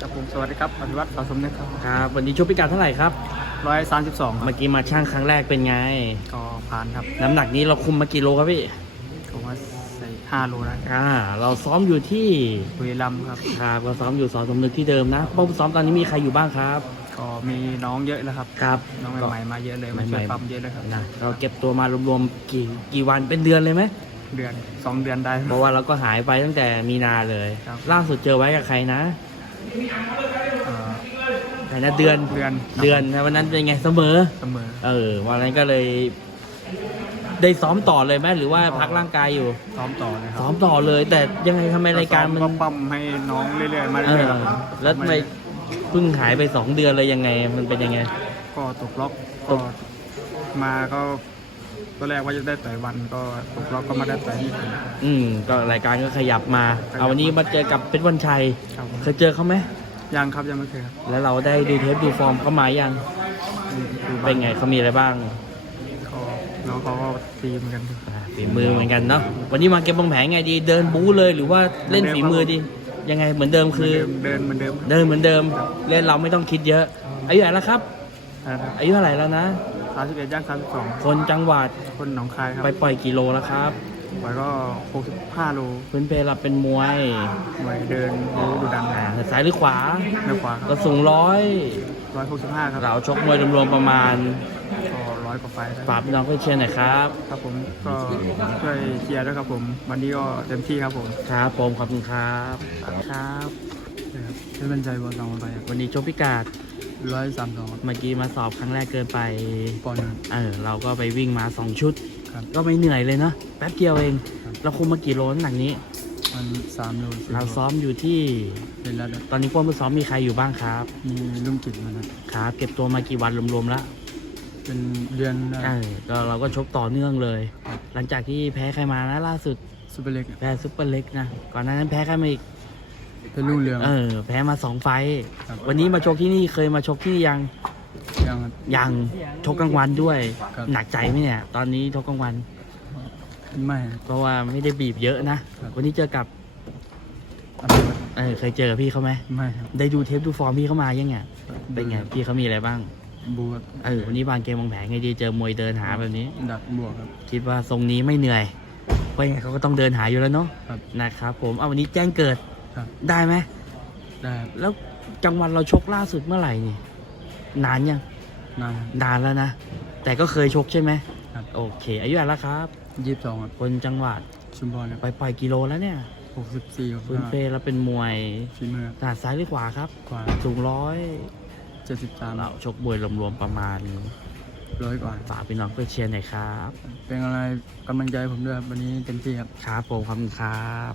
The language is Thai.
ครับผมสวัสดีครับอภิวัตรสะสมนึกครับครับ วันนี้ชกพิกัดเท่าไหร่ครับร้อยสามสิบสองเมื่อกี้มาช่างครั้งแรกเป็นไง ก็ผ่านครับ น้ำหนักนี้เราคุมมากี่โลครับพี่ผมว่าใส่ห้าโลได้อ่า เราซ้อมอยู่ที่บุรีรัมย์ครับครับเราซ้อมอยู่สอนสมนึกที่เดิมนะป้อมซ้อมตอนนี้มีใครอยู่บ้างครับ ก็มีน้องเยอะแล้วครับครับน้องใหม่ๆมาเยอะเลยมาช่วยปั๊มเยอะเลยครับนะเราเก็บตัวมารวมๆกี่กี่วันเป็นเดือนเลยไหมเดือนสองเดือนได้ เพราะว่าเราก็หายไปตั้งแต่มีนาเลยครับล่าสุดเจอไว้กับใครนะ เอ่อใครนะเดือนเดือนเดือนนะวันนั้นเป็นไงเสมอเสมอ เออวันนั้นก็เลย ได้ซ้อมต่อเลยไหมหรือว่าพักร่างกายอยู่ ซ้อมต่อเลยครัซ้อมต่อเลย แต่ยังไงทำไมรายการมันก็ปั๊มให้น้องเรื่อยๆมาเอเรื่อยอๆครับแล้วทำไมเพิ่งหายไปสองเดือนเลยยังไง มันเป็นยังไง ก็ตกล็อกก็มาก็ ตัวแรกว่าจะได้ต่อยวันก็ตกล็อกก็มาได้ต่อยที่ผมอืมก็รายการก็ขยับมา เอาวันนี้มาเจอกับเพชรวันชัย ครับผมเคยเจอเขาไหม ยังครับยังไม่เคยครับแล้วเราได้ดูเทปดูฟอร์มเขามายัง ดูบ้าเป็นไงเขามีอะไรบ้างก็น้องเขาก็ตีเหมือนกันอ่าฝีมือเหมือนกันเนาะ วันนี้มาเก็บบางแผงไงดี เดินบู๊เลยหรือว่าเล่นฝีมือดี ยังไงเหมือนเดิมคือ เดินเหมือนเดิมเดินเหมือนเดิม เล่นเราไม่ต้องคิดเยอะ อายุเท่าไหร่แล้วครับ อายุเท่าไหร่แล้วนะ สามสิบเอ็ดย่างสามสิบสองคนจังหวัดคนหนองคายครับไปปล่อยกิโลแล้วครับไปก็หกสิบห้าโลพื้นเพเราเป็นมวยหน่วยเดินบูดูดันอ่าซ้ายหรือขวาเนื้อขวาคก็รับสูงร้อยร้อยหกสิบห้าครับเราชกมวยรวมๆประมาณก็ร้อยกว่าไฟล์ได้ฝากพี่น้องเพื่อนเชียร์หน่อยครับ ครับผมก็ช่วยเชียร์ด้วยครับผม วันนี้ก็เต็มที่ครับผมครับผมขอบคุณครับ ครับช่วยเป็นใจบอลสองไปวันนี้ชกพิกาด ร้อยสามสองเมื่อกี้มาสอบครั้งแรกเกินไปปอนด์ เออเราก็ไปวิ่งมาสองชุด ครับก็ไม่เหนื่อยเลยเนาะแป๊บเดียวเอง ครับ เราคุมมากี่โลน้ำหนักนี้ มันสามโลสี่เราซ้อมอยู่ที่ เป็นแล้วตอนนี้พวกมือซ้อมมีใครอยู่บ้างครับมีลุ่มจิตมานะครับครับ เก็บตัวมากี่วันรวมๆแล้วเป็นเดือนได้เออก็เราก็ชกต่อเนื่องเลยหลังจากที่แพ้ใครมานะล่าสุด ซูเปอร์เล็กแพ้ซุปเปอร์เล็กนะก่อนหน้านั้นแพ้ใครมาอีก เป็นลูกเรือง เออ แพ้มาสองไฟต์ครับ วันนี้มาชกที่นี่เคยมาชกที่นี่ยัง ยังครับ ยังชกกลางวันด้วย ครับ หนักใจไหมเนี่ย ตอนนี้ชกกลางวัน ไม่เพราะว่าไม่ได้บีบเยอะนะ ครับ วันนี้เจอกับอันนี้เออเคยเจอพี่เขาไหมไม่ครับ ได้ดูเทปดูฟอร์มพี่เขามายังไงเป็นไงพี่เขามีอะไรบ้าง บวกเออวันนี้วางเกมวางแผนไงดีเจอมวยเดินหาแบบนี้ ดักบวกครับ คิดว่าทรงนี้ไม่เหนื่อยเพราะยังไงเขาก็ต้องเดินหาอยู่แล้วเนาะครับ นะครับผมเอาวันนี้แจ้งเกิด ครับ ได้ไหมได้ครับแล้วจังหวัดเราชกล่าสุดเมื่อไหร่นี่นานยังนานครับนานแล้วนะ แต่ก็เคยชกใช่ไหมครับโอเค อายุอะไรแล้วครับ ยี่สิบสองครับคนจังหวัดชุมพรครับไปปล่อยกิโลแล้วเนี่ยหกสิบสี่พื้นเพเราเป็นมวยฝีมือครับถนัดซ้ายหรือขวาครับ กว่าสูงร้อยเจ็ดสิบสามเราชกมวยรวมๆประมาณร้อยกว่า ฝากพี่น้องเพื่อเชียร์หน่อยครับ เป็นอะไรกำลังใจให้ผมด้วยครับวันนี้เต็มที่ครับ ครับผมขอบคุณครับ